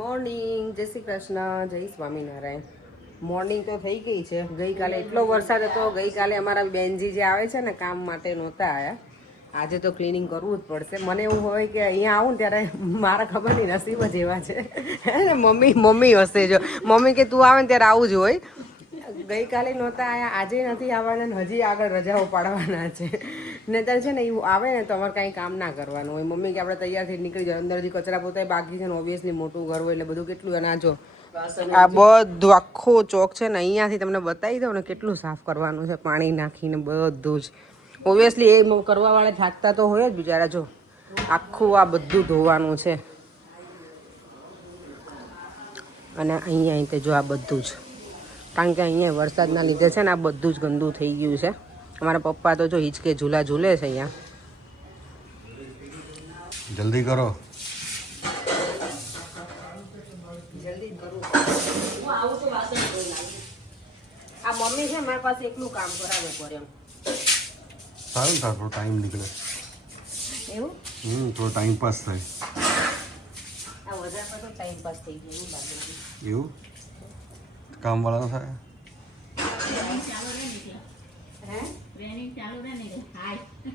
Morning, જય શ્રી કૃષ્ણ, જય Swaminarayan. Morning તો થઈ ગઈ છે. ગઈકાલે એટલો વરસાદ હતો. ગઈકાલે અમારા બેનજી જે આવે છે ને કામ માટે નહોતા આવ્યા. આજે તો ક્લિનિંગ કરવું જ પડશે. મને એવું હોય કે અહીંયા આવું ને ત્યારે મારા ખબર નહીં નસીબ જ એવા છે. મમ્મી હશે જો મમ્મી કે તું આવે ને ત્યારે આવું જ હોય. ગઈકાલે નહોતા આવ્યા, આજે નથી આવવાના ને હજી આગળ રજાઓ પાડવાના છે. નહીતર છે ને એવું આવે ને તો અમારે કાંઈ કામ ના કરવાનું હોય. મમ્મી કે આપણે તૈયાર થઈ નીકળી જાય. અંદરથી કચરા પોતા બાકી છે ને ઓબ્વિયસલી મોટું ઘર હોય એટલે બધું કેટલું. અને આ જો આ બધું આખો ચોક છે ને અહીંયાથી તમને બતાવી દઉં ને કેટલું સાફ કરવાનું છે પાણી નાખીને બધું જ. ઓબ્વિયસલી એ કરવા વાળા થાકતા તો હોય જ બિચારા. જો આખું આ બધું ધોવાનું છે. અને અહીંયા તે જો આ બધું જ, કારણ કે અહીંયા વરસાદના લીધે છે ને આ બધું જ ગંદુ થઈ ગયું છે. અમારા પપ્પા તો જો હિંચકે ઝૂલા ઝૂલે છે અહીંયા. જલ્દી કરો, જલ્દી કરું. હું આવું તો વાસણ ધોઈ નાખીશ. આ મમ્મી છે મારી પાસે એકલું કામ કરાવે પર એમ. સારું ને થોડો ટાઈમ નીકળે. એવું થોડો ટાઈમ પાસ થાય. આ વધારે પડતો ટાઈમ પાસ થઈ ગયો એવું લાગે. એવું કામ વાળા થાય. હે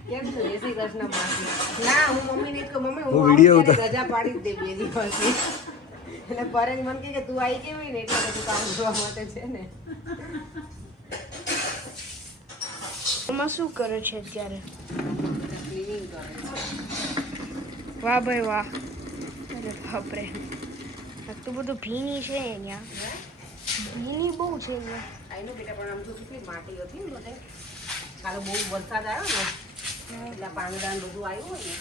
કેમ છો? જય શ્રી કૃષ્ણ માસી. ના હું મમ્મીને જ કહું, મમ્મી હું વિડીયો રજા પાડી જ દે 2 દિવસની. એટલે પરેશ મને કહે કે તું આવી કેવી ને એટલે બધું કામ જોવા માટે છે ને. એમાં શું કરે છે અત્યારે? ક્લિનિંગ કરે છે. વાહ ભાઈ વાહ. અરે બાપરે, આટલું બધું ભીની છે અહીંયા. ભીની બહુ છે અહીંયા. આઈનો બેટા પણ આમ તો કેટલી માટી હતી ને બધે. કાલે બહુ વરસાદ આવ્યો ને એટલે પાંદડા ને બધું આવ્યું હોય ને.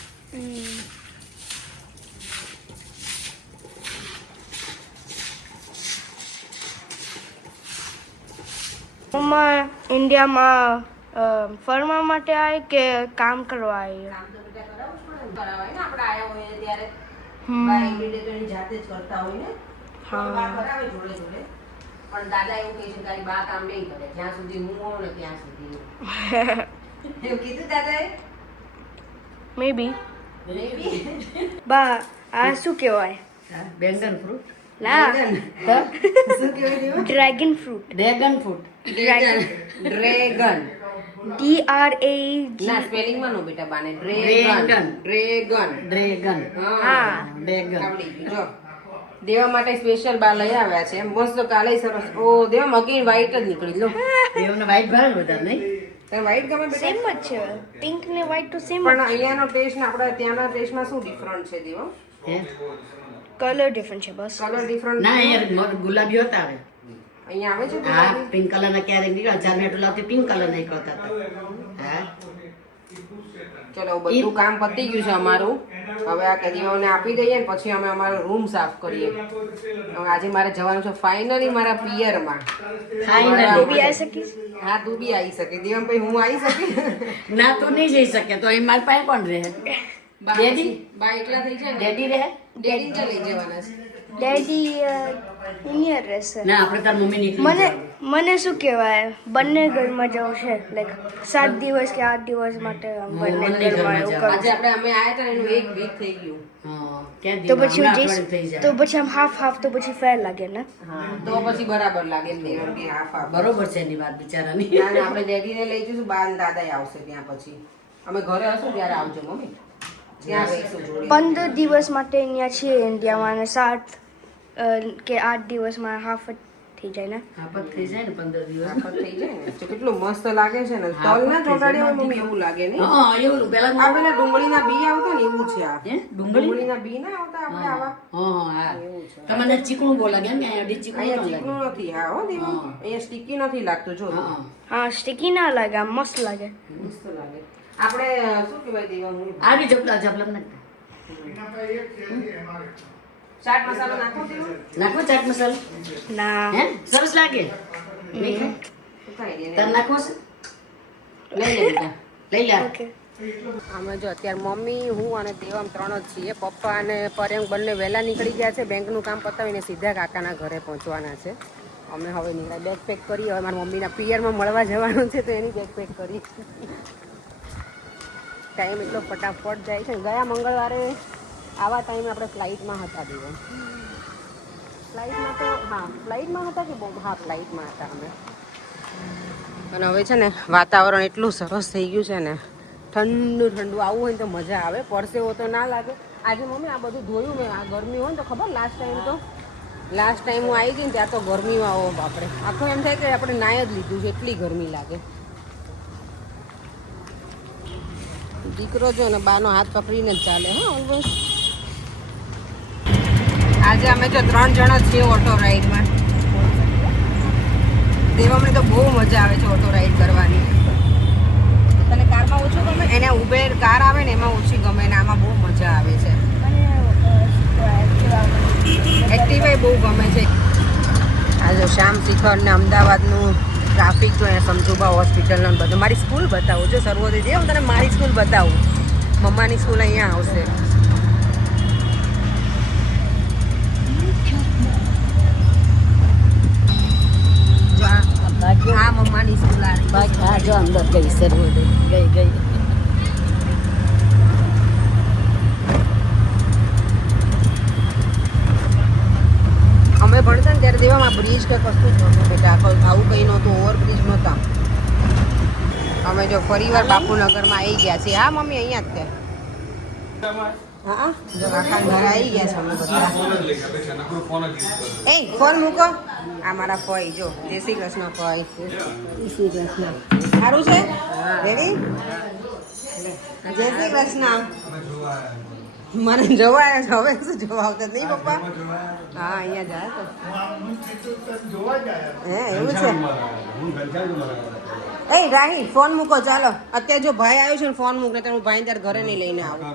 મમ્મા ઇન્ડિયામાં ફરવા માટે આવે કે કામ કરવા આવે? કામ તો બેટા કરાવવું જ પડે ને. કરાવાય ને આપણે આયા હોય ત્યારે. બા એવરીડે તો એની જાતે જ કરતા હોય ને. હા. બા કરાવે જોડે જોડે. પણ દાદા એવું કહે છે તારી બા કામ નહીં કરે જ્યાં સુધી હું હોઉં ને ત્યાં સુધી. એવું કીધું દાદાએ? મેબી. Maybe. બા આ શું કહેવાય? બેંગન ફ્રૂટ ના, શું કહેવાય દેવા? Dragon fruit. Dragon fruit dragon. DRAG. ના સ્પેલિંગમાં નો બેટા બાને. ડ્રેગન. ડ્રેગન. ડ્રેગન હા ડ્રેગન આવડી ગયું. જો દેવા માટે સ્પેશિયલ બા લઈ આવ્યા છે. મસ્ત કાલે સરસ. ઓ દેવા મગી વ્હાઈટ જ નીકળી લો. દેવને વ્હાઈટ ભાવે બધા નહીં. તને વ્હાઈટ ગમે બેટા? સેમ જ છે. પિંક ને વ્હાઈટ તો સેમ પણ અહીંયાનો ટેસ્ટ ને આપણા ત્યાંના ટેસ્ટમાં શું ડિફરન્ટ છે દેવા? હે? કલર ડિફરન્ટ છે બસ. Colour different. ના યાર ગુલાબી હતા આવે. અહીંયા આવે છે હા ગુલાબી? પિંક કલર ના ક્યારેક નીકળ્યા 4 મિનિટ લાવતી પિંક કલર નહીં કરતા હતા. હા ચલો બધું કામ પતી ગયું છે અમારું. હવે આ કદીઓને આપી દઈએ ને પછી અમે અમારો રૂમ સાફ કરીએ. હવે આજે મારે જવાનું છે ફાઇનલી મારા પિયરમાં. ફાઇનલી બી આવી શકીશ? હા તું બી આવી શકે. દેવમ ભાઈ હું આવી શકી? ના તું નહીં જઈ શકે તો અહીં મારી પાસે કોણ રહે? ડેડી? બા એકલા થઈ જાય ને. ડેડી રહે? ડેડીને તો લઈ જવાના છે. ડેડી અહીંયા રહેશે. ના આપણે તાર મમ્મી નીકળી મને શું કહેવાય, બંને ઘરમાં જવું છે. લાઈક 7 દિવસ કે 8 દિવસ માટે બંને બંને ઘરમાં ઘરમાં એવું જવું. આજે આપણે અમે આયા હતા ને એનું 1 વીક થઈ ગયું. હા ક્યાં તો દીવા? પછી હમણાં જઈશ અઠવાડિયું થઈ જાય. તો પછી આમ હાફ તો પછી ફેર લાગે ને. હા તો પછી બરાબર લાગે ને દેવમ કે હા ફા બરોબર છે એની વાત બિચારાની. ના ના આપણે ડેડીને લઈ જઈશું. બા ને દાદા આવશે ત્યાં પછી. અમે ઘરે હશું ત્યારે આવજો મમ્મી. ત્યાં રહીશું જોડે. 15 દિવસ માટે અહીંયા છીએ ઇન્ડિયામાં અને 7 કે 8 દિવસમાં હાફ જ થઈ જાય ને. આફત થઈ જાય ને 15 દિવસ. આફત થઈ જાય ને. તો કેટલું મસ્ત લાગે છે ને. તલ ના ચોટાડ્યા હોય મમ્મી એવું લાગે નહીં? હા એવું પેલા આ પેલા ડુંગળીના બી આવતા ને એવું છે આ. હે ડુંગળી? ડુંગળીના બી ના આવતા આપણે આવા? હા તમને ચીકણું બહુ લાગે ને અહીંયા ચીકણું અહીંયા ન લાગે. ચીકણું નથી. હા હો દેવા. હા. અહીંયા સ્ટીકી નથી લાગતું જો. હા હા સ્ટીકી ના લાગે, આમ મસ્ત લાગે. મસ્ત લાગે. આપણે શું કહેવાય દેવા હું આવી જપલા નાખતા ચાટ મસાલો નાખો દેવા? નાખો ચાટ મસાલો ના. હે સરસ લાગે નહીં ખાય? ઉતારી દે તાર નાખવો છે લઈ લે બેટા. લઈ લે. ઓકે. અમે જો અત્યારે મમ્મી હું અને દેવમ 3 જ છીએ. પપ્પા અને પરેંગ બંને વહેલા નીકળી ગયા છે. બેંકનું કામ પતાવીને સીધા કાકાના ઘરે પહોંચવાના છે. અમે હવે નીકળ્યા બેગ પેક કરીએ. હવે મારા મમ્મીના પિયરમાં મળવા જવાનું છે તો એની બેગ પેક કરી. ટાઈમ એટલો ફટાફટ જાય છે. ગયા મંગળવારે આવા ટાઈમે આપણે ફ્લાઇટમાં હતા દેવમ. ફ્લાઇટમાં તો હા ફ્લાઇટમાં હતા કે હા ફ્લાઇટમાં હતા અમે. અને હવે છે ને વાતાવરણ એટલું સરસ થઈ ગયું છે ને, ઠંડુ ઠંડુ આવવું હોય ને તો મજા આવે. પરસેવો તો ના લાગે. આજે મમ્મી આ બધું ધોયું મેં. આ ગરમી હોય ને તો ખબર લાસ્ટ ટાઈમ હું આવી ગઈ ને ત્યાં તો ગરમીમાં આવો બાપરે, આખું એમ થાય કે આપણે નાય જ લીધું છે, એટલી ગરમી લાગે. દીકરો જો ને બાનો હાથ પકડીને જ ચાલે. હા ઓલવેઝ. આજે અમે જો 3 જણા છીએ ઓટો રાઈડમાં. દેવામને તો બહુ મજા આવે છે ઓટો રાઈડ કરવાની. તને કારમાં ઓછું ગમે? એને ઉબેર કાર આવે ને એમાં ઓછી ગમે ને આમાં બહુ મજા આવે છે. એક્ટિવા બહુ ગમે છે. આ જો શ્યામ શિખર ને અમદાવાદનું ટ્રાફિક જો અહીંયા સમજુબા હોસ્પિટલનો બધું. મારી સ્કૂલ બતાવું જો સર્વોદય દે, હું તને મારી સ્કૂલ બતાવું. મમ્માની સ્કૂલ અહીંયા આવશે. હા મમ્માની સ્કૂલ આ જો અંદર ગઈ સર્વોદય ગઈ અમે ભણતા ને ત્યારે દેવામાં બ્રિજ કે કશું જ નહોતું બેટા. આવું કંઈ નહોતું, ઓવરબ્રિજ નહોતા. અમે જો ફરીવાર બાપુનગરમાં આવી ગયા છીએ. હા મમ્મી અહીંયા જ છે. હા જો આખા ઘર આવી ગયા છે અમે બધા. એ ફોન મૂકો. આ મારા ફઈ જો. જય શ્રી કૃષ્ણ ફઈ. જય શ્રી કૃષ્ણ. સારું છે? રેડી? જય શ્રી કૃષ્ણ. મને જોવા આવ્યો છે. હવે શું જોવા આવતા નહીં પપ્પા? હા અહીંયા જાય તો. હે એવું છે? એ રાહી ફોન મૂકો ચાલો. અત્યારે જો ભાઈ આવ્યો છે ને ફોન મૂક, ને હું ભાઈ તાર ઘરે નહીં લઈને આવું.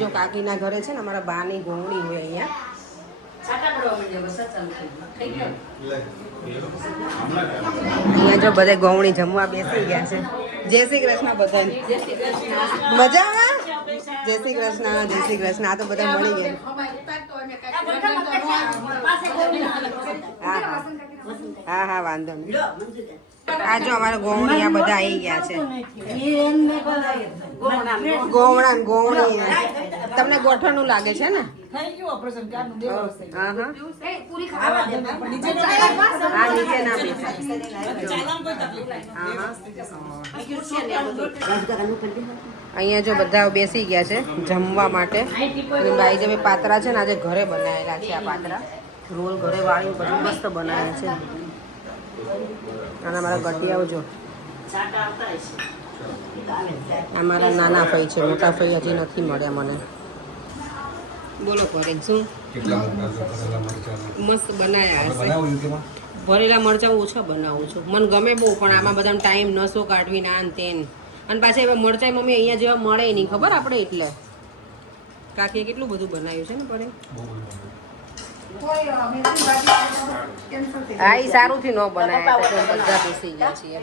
જો કાકીના ઘરે છે ને અમારા બાની ગોવણી હોય અહીંયા. અહીંયા જો બધા ગોવણી જમવા બેસી ગયા છે. જય શ્રી કૃષ્ણ બધાને. મજામાં? જય શ્રી કૃષ્ણ. જય શ્રી કૃષ્ણ. આ તો બધા મળી ગયા. હા હા વાંધો નહીં. આ જો અમારા ગોવણી આ બધા આવી ગયા છે. ગોવણી તમને ગોઠણનું લાગે છે ને? હા હા નીચે ના અહીંયા જો બધા બેસી ગયા છે જમવા માટે. અને બાઈ જે પાતરા છે ને આજે ઘરે બનાવેલા છે. આ પાતરા રોલ ઘરે વાળી બધું મસ્ત બનાવે છે. અને અમારા ગટિયાઓ જો. અમારા નાના ફઈ છે, મોટા ફઈ હજી નથી મળ્યા મને. બોલો કરે શું મસ્ત બનાયા હશે. ભરેલા મરચાં ઓછા બનાવું છું. મને ગમે બહુ, પણ આમાં બધા ટાઈમ નસો કાઢવી ના ને તેન. અને પાછા એવા મરચાં મમ્મી અહીંયા જેવા મળે નહીં ખબર આપણે. એટલે કાકીએ કેટલું બધું બનાવ્યું છે ને પડે. હા એ સારુંથી ન બનાવ્યા તો બધા બેસી ગયા છીએ.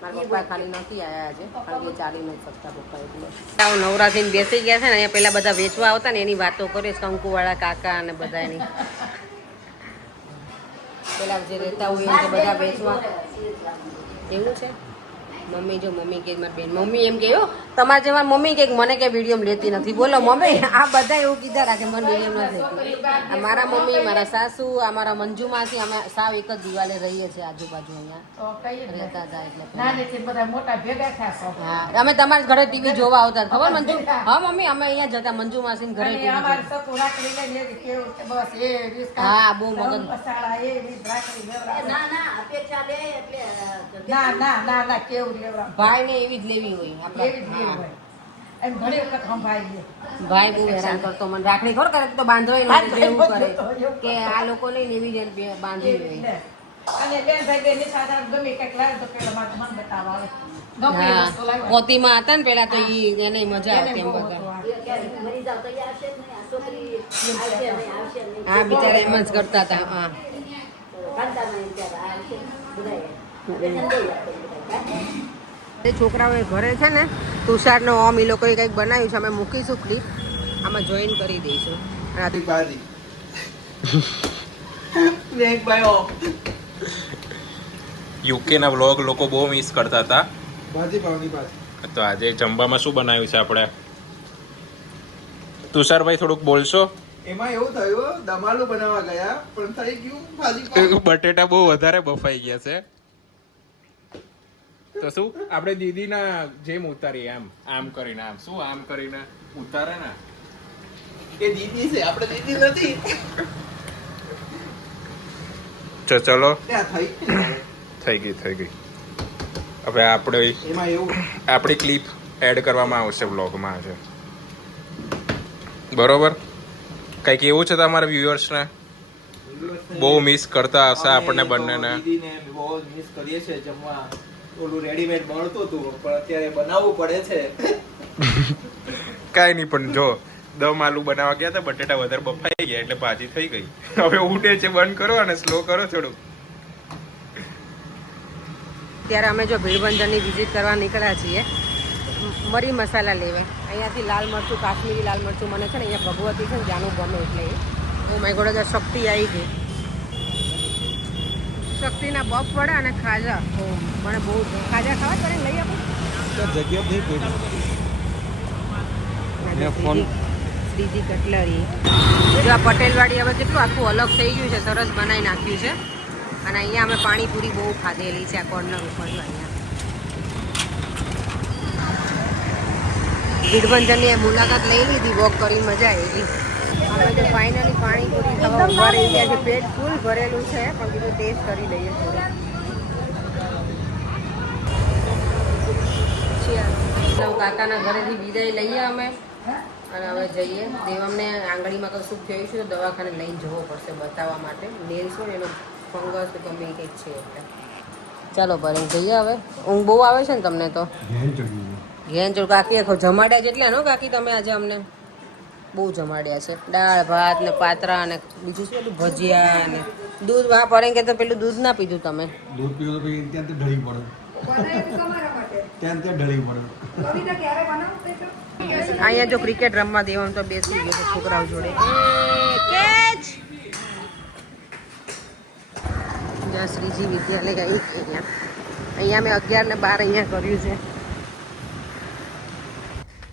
મારા પપ્પા ખાલી નથી આવ્યા આજે, કારણ કે ચાલી નથી શકતા પપ્પા. એટલે નવરા થઈને બેસી ગયા છે ને. અહીંયા પેલા બધા વેચવા આવતા ને એની વાતો કરે, કંકુવાળા કાકા અને બધા એની પેલા જે રહેતા હોય એમ કે બધા વેચવા. એવું છે? મમ્મી જો મમ્મી કે મારી બેન મમ્મી એમ કે તમારે જેવા મમ્મી કે મને કે વિડીયો લેતી નથી. બોલો મમ્મી આ બધા એવું કીધા રાખે મને વિડીયો નથી. મારા મમ્મી, મારા સાસુ, અમારા મંજુ માસી, અમે સાવ એક જ દિવાલે રહીએ છીએ આજુબાજુ. અહીંયા રહેતા હતા એટલે હા અમે તમારા ઘરે ટીવી જોવા આવતા ખબર મંજુ? હા મમ્મી અમે અહીંયા જતા મંજુ માસી ઘરે. હા બહુ મગજ. ભાઈ ને એવી જ લેવી હોય. ભાઈ બહુ હેરાન કરતો મને. રાખડી ખબર કરે તો બાંધવાય નથી એવું કરે કે આ લોકો ને એવી જ બાંધી હોય. પોતીમાં હતા ને પેલા તો એને મજા આવતી એમ બધા. હા બિચારા એમ જ કરતા હતા. હા છોકરાઓ ઘરે છે ને તુષારનો ઓમ એ લોકોએ કંઈક બનાવ્યું છે. અમે મૂકીશું ક્લિપ, આમાં જોઈન કરી દઈશું. યુકેના વ્લોગ લોકો બહુ મિસ કરતા હતા. તો આજે જમવામાં શું બનાવ્યું છે આપણે? તુષારભાઈ થોડુંક બોલશો? એમાં એવું થયું દમાલું બનાવવા ગયા પણ થઈ ગયું ભાજી પાવ. બટેટા બહુ વધારે બફાઈ ગયા છે. તો શું આપણે દીદીના જેમ ઉતારીએ આમ કરીને શું આમ કરીને ઉતારે ને. એ દીદી છે આપણે દીદી નથી. ચલો ત્યાં થઈ ગયું. થઈ ગઈ. હવે આપણે એમાં એવું આપણી ક્લિપ એડ કરવામાં આવશે વ્લોગમાં આજે. બરોબર. કંઈક એવું છે તમારા વ્યુઅર્સને બહુ મિસ કરતા હશે આપણને બંનેને. દીદીને બહુ મિસ કરીએ છે જમવા. ઓલું રેડીમેડ મળતું હતું પણ અત્યારે બનાવવું પડે છે. કાંઈ નહીં પણ જો દમ આલુ બનાવવા ગયા હતા બટેટા વધારે બફાઈ ગયા એટલે ભાજી થઈ ગઈ. હવે ઉડે છે બંધ કરો અને સ્લો કરો થોડું. ત્યારે અમે જો ભીડભંજનની વિઝિટ કરવા નીકળ્યા છીએ મરી મસાલા લેવા. અહીંયાથી લાલ મરચું, કાશ્મીરી લાલ મરચું મને છે ને અહીંયા ભગવતી છે ને જાનું ગમે એટલે હું મારી જોડે શક્તિ આવી ગઈ. શક્તિના બફ વડા અને ખાજા મને બહુ ખાજા ખાવા કરે લઈ આપો. શ્રીજી કટલરી જો આ પટેલવાડી હવે કેટલું આખું અલગ થઈ ગયું છે, સરસ બનાવી નાખ્યું છે. અને અહીંયા અમે પાણીપુરી બહુ ખાધેલી છે આ કોર્નર ઉપર. અહીંયા ભીડભંજનની મુલાકાત લઈ લીધી, વોક કરી મજા આવી. અમે તો ફાઇનલી પાણીપુરી ખાવા ઉભા રહી ગયા છે. પેટ ફૂલ ભરેલું છે પણ કીધું ટેસ્ટ કરી લઈએ થોડું. કાકાના ઘરેથી વિદાય લઈએ અમે અને હવે જઈએ. દેવમને આંગળીમાં કશું થયું છે તો દવાખાને લઈને જવો પડશે બતાવવા માટે. નેલ્સ હોય ને એનો ફંગસ તો ગમે કંઈક છે એટલે ચાલો પર જઈએ હવે. ઊંઘ બહુ આવે છે ને તમને તો? ઘેન ચોર કાકી જમાડ્યા જેટલા નો કાકી તમે આજે અમને બહુ જમાડ્યા છે. દાળ ભાત ને પાત્રા અને બીજું શું બધું ભજીયા અને દૂધ. વાહ પડે કે તો પેલું દૂધ ના પીધું તમે? દૂધ પીવું તો પછી ત્યાં ઢળી પડે. ત્યાં ઢળી પડે. અહીંયા જો ક્રિકેટ રમવા દેવાનું તો બેસી ગયો છે છોકરાઓ જોડે. કેચ જ્યાં શ્રીજી વિદ્યાલય ગઈ અહીંયા મેં 11 ને 12 અહીંયા કર્યું છે.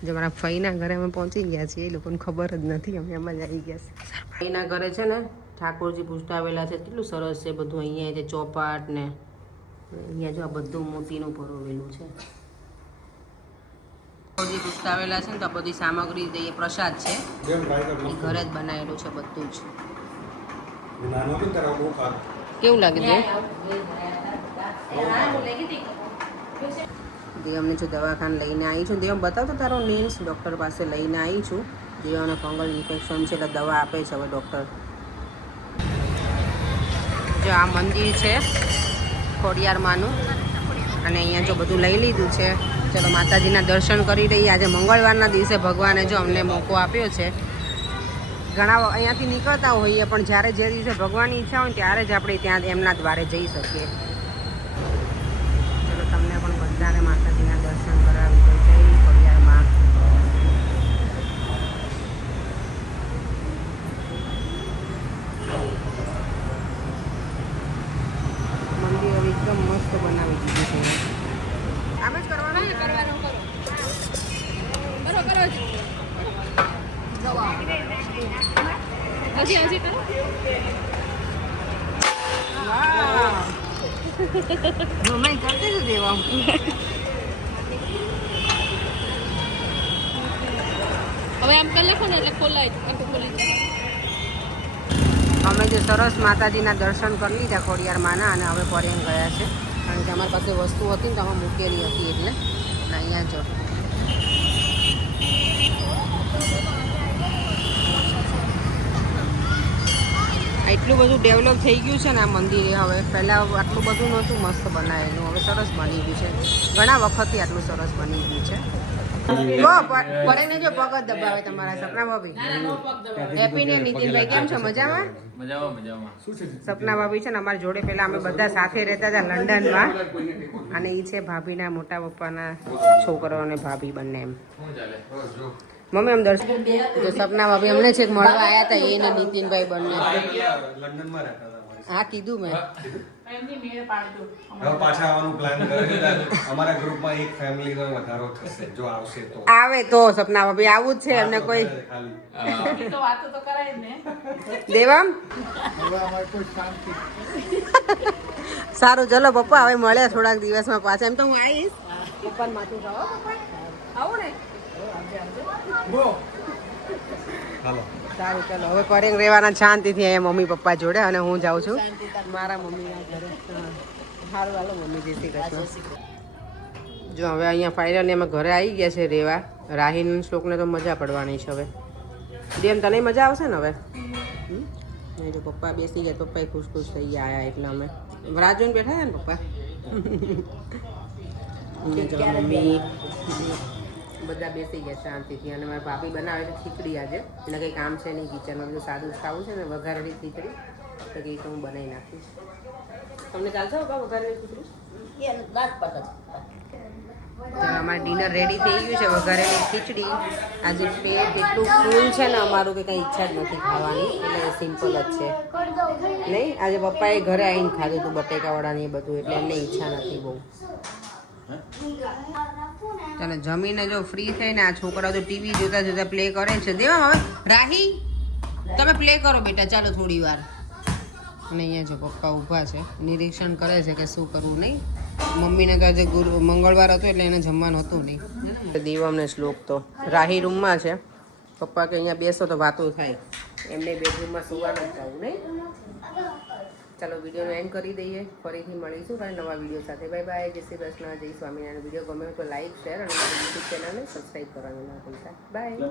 જો મારા ફઈના ઘરે અમે પહોંચી ગયા છીએ. એ લોકોને ખબર જ નથી અમે એમાં જ આવી ગયા છે. ફઈના ઘરે છે ને ઠાકોરજી પૂછતાવેલા છે. કેટલું સરસ છે બધું. અહીંયા જે ચોપાટ ને અહીંયા જો આ બધું મોતીનું પરોવેલું છે. ઠાકોરજી પૂછતાવેલા છે ને તો આ બધી સામગ્રી જે પ્રસાદ છે એ ઘરે જ બનાવેલું છે બધું જ. કેવું લાગે છે? દેવમને જો દવાખાને લઈને આવી છું. દેવ બતાવતો તારો નેલ્સ ડૉક્ટર પાસે લઈને આવી છું. દેવને ફંગલ ઇન્ફેક્શન છે એટલે દવા આપે છે હવે ડૉક્ટર. જો આ મંદિર છે ખોડિયારમાંનું અને અહીંયા જો બધું લઈ લીધું છે. ચલો માતાજીના દર્શન કરી રહીએ. આજે મંગળવારના દિવસે ભગવાને જો અમને મોકો આપ્યો છે. ઘણા અહીંયાથી નીકળતા હોઈએ પણ જ્યારે જે દિવસે ભગવાનની ઈચ્છા હોય ત્યારે જ આપણે ત્યાં એમના દ્વારે જઈ શકીએ. ચલો તમને પણ બધાને માતાજીના દર્શન કરાવી દો. જય ખોડિયારમાં. મંદિર હવે એકદમ મસ્ત બનાવી દીધું છે. આમ જ કરવાનું મમ્મી કરતી જ દેવા. હવે આમ કરી લખો ને એટલે ખોલાય આખું ખોલી જાય. અમે જે સરસ માતાજીના દર્શન કરી લીધા ખોડિયારમાંના અને હવે ફરીને ગયા છે. કારણ કે અમારી પાસે વસ્તુ હતી ને તો અમે મૂકેલી હતી એટલે. અને અહીંયા જો એટલું બધું ડેવલપ થઈ ગયું છે ને આ મંદિરે. હવે પહેલાં આટલું બધું નહોતું મસ્ત બનાવેલું. હવે સરસ બની ગયું છે. ઘણા વખતથી આટલું સરસ બની ગયું છે. જો પડે જો પગ જ દબાવે તમારા સપના ભાભી. હેપી ને નીતિનભાઈ કેમ છો? મજામાં? સપના ભાભી છે ને અમારી જોડે પેલા અમે બધા સાથે રહેતા હતા લંડનમાં. અને એ છે ભાભીના મોટા પપ્પાના છોકરો અને ભાભી બંને. એમ મમ્મી આમ દર્શન જો સપના ભાભી અમને છે મળવા આવ્યા હતા. એ ને નીતિનભાઈ બંને લંડનમાં રહેતા હતા. હા કીધું મેં હવે પાછા આવવાનું પ્લાન કરે છે. અમારા ગ્રુપમાં એક ફેમિલીનો વધારો થશે જો આવશે તો. આવે તો સપના ભાભી આવું જ છે એમને કોઈ ખાલી દેવામ સારું ચલો પપ્પા હવે મળ્યા થોડાક દિવસમાં પાછા એમ તો હું આવીશ પપ્પાને માથું ખાવા પપ્પા આવું ને હાલો. સારું ચલો હવે પરેંગ રહેવાના શાંતિથી અહીંયા મમ્મી પપ્પા જોડે અને હું જાઉં છું મારા મમ્મીના ઘરે સારું હાલો મમ્મી જય શ્રી કૃષ્ણ. જો હવે અહીંયા ફાઇનલી અમે ઘરે આવી ગયા છે રેવા. રાહીન શ્લોકને તો મજા પડવાની છે હવે. બેન તને મજા આવશે ને હવે નહીં તો પપ્પા બેસી ગયા પપ્પા ખુશ ખુશ થઈ ગયા આયા એટલે અમે રાહ જોઈને બેઠા છે ને પપ્પા. અહીંયા જો મમ્મી બધા બેસી ગયા શાંતિથી અને મારા ભાભી બનાવે છે ખીચડી આજે એટલે કંઈ કામ છે નહીં કિચનમાં બધું સાદું જ ખાવું છે ને વઘારેલી ખીચડી તો કે હું બનાવી નાખીશ. તમને ચાલશે બાબા વઘારેલી ખીચડી? અમારે ડિનર રેડી થઈ ગયું છે વઘારેલી ખીચડી. આજે પેટ એટલું ફૂલ છે ને અમારું કે કંઈ ઈચ્છા જ નથી ખાવાની એટલે સિમ્પલ જ છે નહીં. આજે પપ્પાએ ઘરે આવીને ખાધું હતું બટેકાવાળા ને એ બધું એટલે એમને ઈચ્છા નથી બહુ. ચાલો જમીને જો ફ્રી થઈને આ છોકરાઓ તો ટીવી જોતા જોતા પ્લે કરે છે. દેવા હવે રાહી તમે પ્લે કરો બેટા ચાલો થોડી વાર. અને અહીંયા જો પપ્પા ઊભા છે નિરીક્ષણ કરે છે કે શું કરવું નહીં. મમ્મીને તો આજે મંગળવાર હતો એટલે એને જમવાનું હતું નહીં. દીવમને શ્લોક તો રાહી રૂમમાં છે. પપ્પા કે અહીંયા બેસો તો વાતો થાય એમને બેડરૂમમાં સુવાનું જ થવું નહીં. ચાલો વિડીયોનો એન્ડ કરી દઈએ. ફરીથી મળીશું કાલે નવા વિડીયો સાથે. Bye bye. જય શ્રી કૃષ્ણ. જય સ્વામિનારાયણ. વિડીયો ગમે તો લાઈક શેર અને મારી યુટ્યુબ ચેનલને સબસ્ક્રાઈબ કરવાનું ના ભૂલતા. બાય.